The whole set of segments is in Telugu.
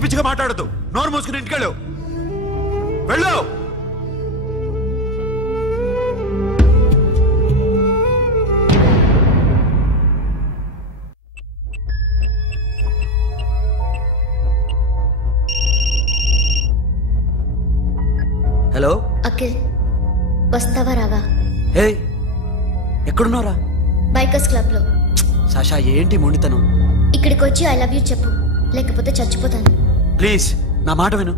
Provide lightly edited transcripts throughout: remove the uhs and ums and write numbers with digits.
పిచ్చి పిచ్చిగా మాట్లాడద్దు. నోరు మూసుకుని ఇంటికెళ్ళు. వెళ్ళు. హలో అఖిల్, వస్తావా రావా? హే, ఎక్కడున్నారా? బైకర్స్ క్లబ్ లో. సాషా, ఏంటి మొండితనం? ఇక్కడికి వచ్చి ఐ లవ్ యూ చెప్పు, లేకపోతే చచ్చిపోతాను. ప్లీజ్ నా మాట విను.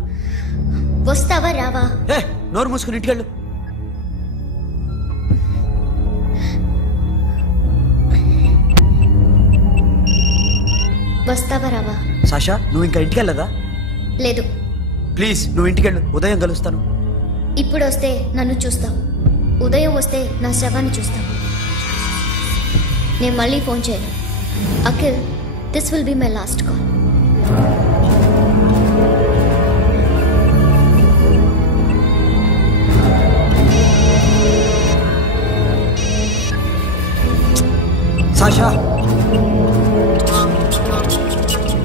వస్తావా రావా? హే, నోరు మూసుకుని ఇంటికెళ్ళు. వస్తావా రావా? సాషా, నువ్వు ఇంకా ఇంటికెళ్ళదా? లేదు. ప్లీజ్ నువ్వు ఇంటికెళ్ళు, ఉదయం కలుస్తాను. ఇప్పుడు వస్తే నన్ను చూస్తావు, ఉదయం వస్తే నా శవాన్ని చూస్తావు. నేను మళ్ళీ ఫోన్ చేయను. Akhil, this will be my last call. Sasha,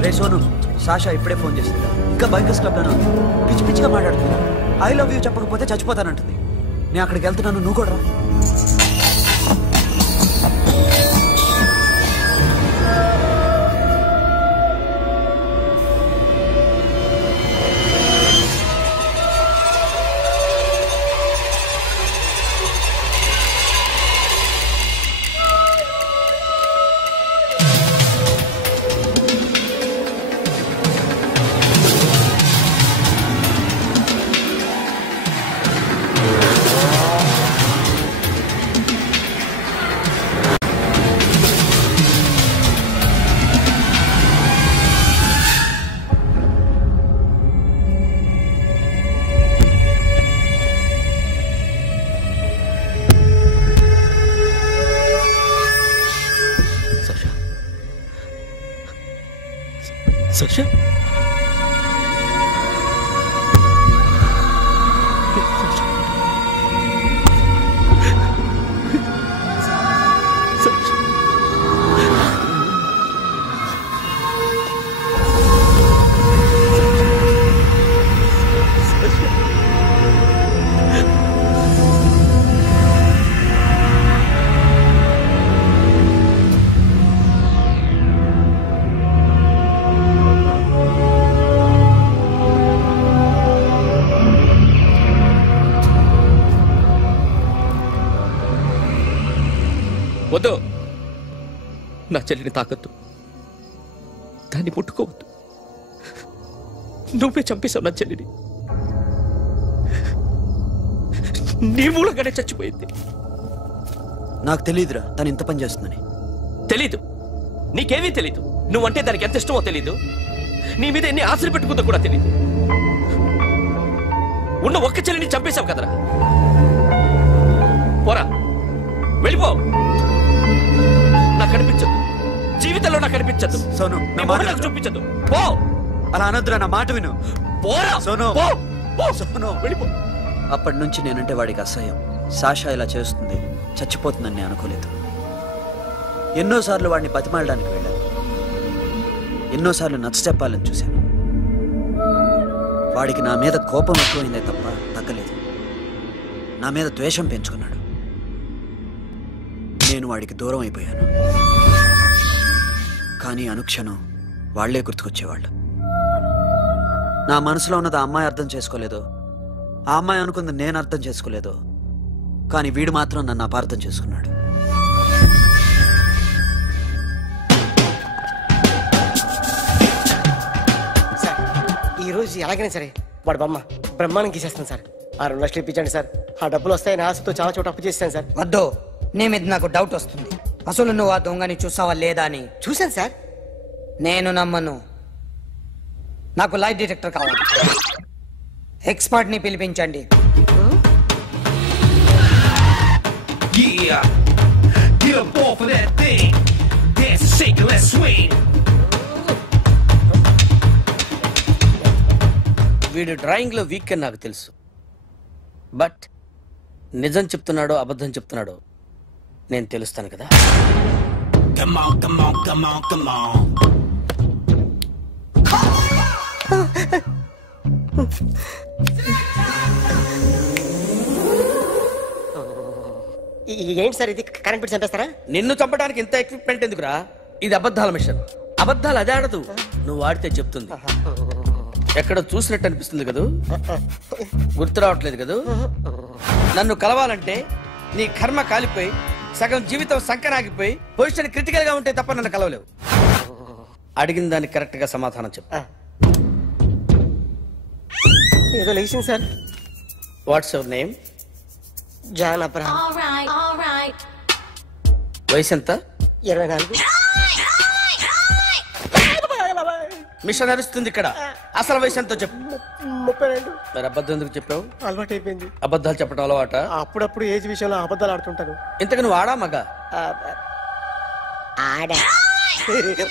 ray Sonu, Sasha ఇప్పుడే ఫోన్ చేసింది. ఇంకా బైకర్స్ క్లబ్లోనే ఉంది. పిచ్చి పిచ్చిగా మాట్లాడుతుంది. ఐ లవ్ యూ చెప్పకపోతే చచ్చిపోతానంటుంది. నేను అక్కడికి వెళ్తున్నాను, నువ్వు కూడా రా. Sasha? వద్దు, నా చెల్లిని తాకద్దు, దాన్ని ముట్టుకోవద్దు. నువ్వే చంపేశావు నా చెల్లిని. నీ మూలంగానే చచ్చిపోయింది. నాకు తెలియదురా తను ఇంత పని చేస్తుందని. తెలీదు, నీకేమీ తెలీదు. నువ్వంటే దానికి ఎంత ఇష్టమో తెలీదు. నీ మీద ఎన్ని ఆశలు పెట్టుకుందో కూడా తెలీదు. ఉన్న ఒక్క చెల్లిని చంపేశావు కదరా. పోరా, వెళ్ళిపో. నాకు కనిపించదు, జీవితంలో నాకు కనిపించదు. సోను, నాకు చూపించదు. పో. అలా అనొద్దురా, నా మాట విను. పోరా సోను. సోను, వెళ్ళిపో. అప్పటి నుంచి నేనంటే వాడికి అసహ్యం. సాషా ఇలా చేస్తుంది, చచ్చిపోతుందని నేను అనుకోలేదు. ఎన్నోసార్లు వాడిని బతిమాలడానికి వెళ్ళాను, ఎన్నోసార్లు నచ్చ చెప్పాలని చూశాను. వాడికి నా మీద కోపం ఎక్కువైందే తప్ప తగ్గలేదు. నా మీద ద్వేషం పెంచుకున్నాడు. నేను వాడికి దూరం అయిపోయాను. కానీ అనుక్షణం వాళ్లే గుర్తుకొచ్చేవాళ్ళు. నా మనసులో ఉన్నది ఆ అమ్మాయి అర్థం చేసుకోలేదు, ఆ అమ్మాయి అనుకుంది నేను అర్థం చేసుకోలేదు. కానీ వీడు మాత్రం నన్ను అపార్థం చేసుకున్నాడు. సార్, ఈరోజు ఎలాగైనా సరే వాడు బొమ్మ బ్రహ్మాండం గీసేస్తాను సార్. 6 లక్షలు ఇప్పించండి సార్. ఆ డబ్బులు వస్తాయని ఆశతో చాలా చోట అప్పు చేస్తాను సార్. వద్దు, నీ మీద నాకు డౌట్ వస్తుంది. అసలు నువ్వు ఆ దొంగని చూసావా లేదా అని. చూశాను సార్. నేను నమ్మను. నాకు లైట్ డిటెక్టర్ కావాలి. ఎక్స్పర్ట్ ని పిలిపించండి. వీడు డ్రాయింగ్ లో వీక్ అని నాకు తెలుసు. బట్ నిజం చెప్తున్నాడో అబద్ధం చెప్తున్నాడో నేను తెలుస్తాను కదా. Come on, come on, come on, come on. ఏంటి సార్ ఇది? కరెంట్ బిల్ చంపేస్తారా? నిన్ను చంపడానికి ఇంత ఎక్విప్మెంట్ ఎందుకురా? ఇది అబద్ధాల మిషన్. అబద్ధాలు అదే ఆడదు, నువ్వు ఆడితే చెప్తుంది. ఎక్కడ చూసినట్టు అనిపిస్తుంది కదూ? గుర్తు రావట్లేదు కదూ? నన్ను కలవాలంటే నీ కర్మ కాలిపోయి సగం జీవితం సంకరాగిపోయి పొజిషన్ క్రిటికల్ గా ఉంటే తప్ప నన్ను కలవలేవు. అడిగిన దానికి కరెక్ట్ గా సమాధానం చెప్పు. ఏదో లేచింది sir. What's your name? John Abraham. వయసు ఎంత? 24. మిషన్ నడుస్తుంది ఇక్కడ. అసలు వయసు ఎంతో చెప్పు. 32. మరి అబద్ధం ఎందుకు చెప్పావు? అలవాటు అయిపోయింది. అబద్ధాలు చెప్పడం అలవాట? అప్పుడప్పుడు ఏజ్ విషయంలో అబద్ధాలు ఆడుతుంటాను. ఇంతకు నువ్వు ఆడా మగ? ఆడా.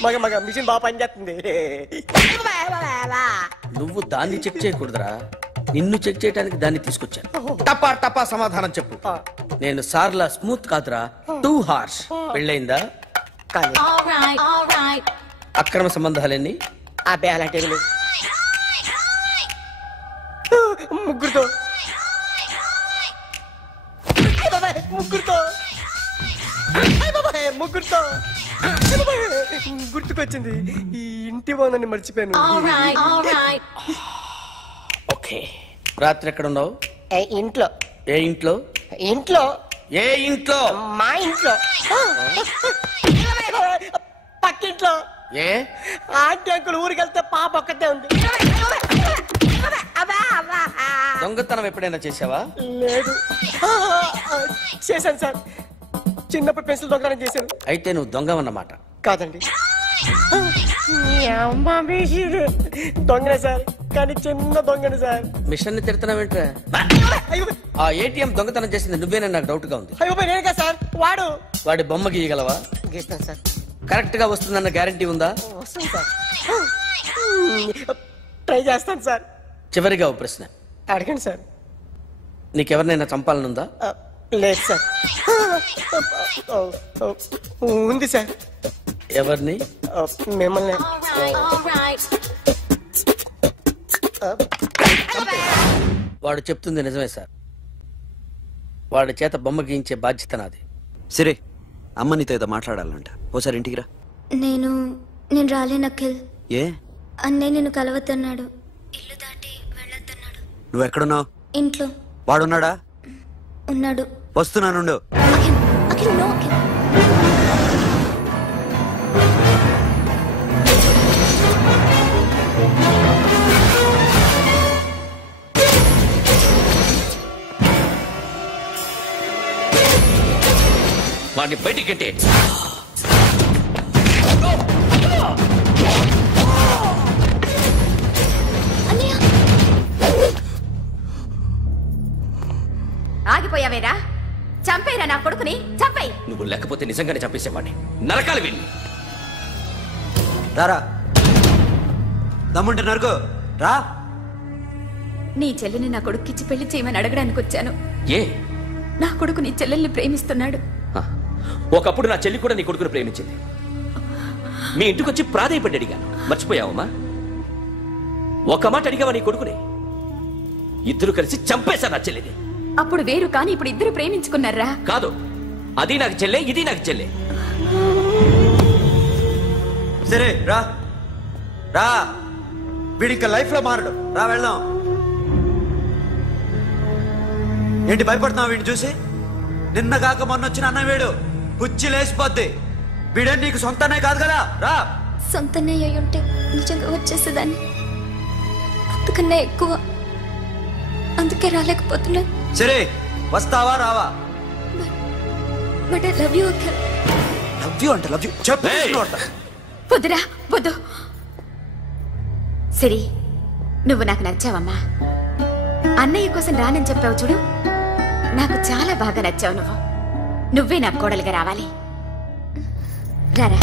మగ మగ మిషన్ బాగా పనిచేస్తుంది. నువ్వు దాన్ని చెక్ చేయకూడదురా, నిన్ను చెక్ చేయడానికి దాన్ని తీసుకొచ్చాను. టపా టపా సమాధానం చెప్పు. నేను సార్లా స్మూత్ కాదురా, టూ హార్ష్. పెళ్ళయిందా? అక్రమ సంబంధాలన్నీ? అబ్బే అలాంటి ముగ్గురుతో ముగ్గురుతో గుర్తుకొచ్చింది. ఈ ఇంటి బాగుందని మర్చిపోయాను. ఓకే. రాత్రి ఎక్కడ ఉన్నావు? ఇంట్లో. ఏ ఇంట్లో? ఇంట్లో. ఏ ఇంట్లో? మా ఇంట్లో. పక్కింట్లో. ఏ ఆంటీ అంకుల్ ఊరికి వెళ్తే పాప ఒక్కతే ఉంది. దొంగతనం ఎప్పుడైనా చేసావా? లేదు. చేశాను సార్, చిన్నప్పుడు పెన్సిల్ దొంగతనం చేశాను. అయితే నువ్వు దొంగవన్నమాట. కాదండి, దొంగనే సార్, కానీ చిన్న దొంగని సార్. మిషన్ ని తిడుతున్నావేంట్రా? ఆ ఏటీఎం దొంగతనం చేసింది నువ్వేనని నాకు డౌట్ గా ఉంది. అయ్యో నేను కదా సార్, వాడి బొమ్మ గీయగలవా? గీస్తాను సార్. కరెక్ట్ గా వస్తుందన్న గ్యారంటీ ఉందా? వస్తాను సార్, ట్రై చేస్తాను సార్. చివరిగా ఓ ప్రశ్న అడగండి సార్. నీకెవరినైనా చంపాలనుందా? లేదు సార్. ఉంది సార్. ఎవరిని? మిమ్మల్ని. వాడు చెప్తుంది నిజమే సార్. వాడి చేత బొమ్మ గీయించే బాధ్యత నాది. సరే, అమ్మ నీతో ఏదో మాట్లాడాలంట. ఓసారి ఇంటికి రా. నేను రాలేను అఖిల్. ఏ? అన్నయ్య నిన్ను కలవద్దన్నాడు, ఇల్లు దాటి వెళ్ళొద్దన్నాడు. నువ్వు ఎక్కడున్నావు? ఇంట్లో. వాడున్నాడా? ఉన్నాడు. వస్తున్నానుండు. అఖిల్, అఖిల్, నో అఖిల్. వాడిని బయటికి గంటే. ఆగిపోయావేరా? చంపేరా నా కొడుకుని, చంపేయి. నువ్వు లేకపోతే నిజంగానే చంపేసేవాడిని. నరకాలి వీడిని. రారా, దమ్ముంటే నరుకు రా. నీ చెల్లిని నా కొడుక్కిచ్చి పెళ్లి చేయమని అడగడానికి వచ్చాను. ఏ? నా కొడుకు నీ చెల్లెల్ని ప్రేమిస్తున్నాడు. ఒకప్పుడు నా చెల్లి కూడా నీ కొడుకును ప్రేమించింది. మీ ఇంటికి వచ్చి ప్రాధాయపడి అడిగాను, మర్చిపోయావమ్మా? ఒక మాట అడిగావా నీ కొడుకుని? ఇద్దరు కలిసి చంపేశా నా చెల్లిని. అప్పుడు వేరు, కానీ ఇప్పుడు ఇద్దరు ప్రేమించుకున్నారా? కాదు, అది నాకు చెల్లె, ఇది నాకు చెల్లె. సరే రా రా, వీడి ఇంకా లైఫ్ లో మారడు. రా వెళ్దాం. ఏంటి భయపడుతున్నావు వీడిని చూసి? నిన్న కాక మొన్న వచ్చిన అన్న వీడు పుచ్చి లేచిపోద్ది. వీడే నీకు సొంతనే కాదు కదా. రా. సొంతనే అయి ఉంటే నిజంగా వచ్చేసేదాన్ని, అంతకన్నా ఎక్కువ. అందుకే రాలేకపోతున్నా. సరే, వస్తావా రావా? But I love you Akhil. Love you అంటే లవ్ యూ చెప్పు. వద్దురా, వద్దు. సిరి, నువ్వు నాకు నచ్చావమ్మా. అన్నయ్య కోసం రానని చెప్పావు చూడు, నాకు చాలా బాగా నచ్చావు. నువ్వే నా కోడలుగా రావాలి. రారా.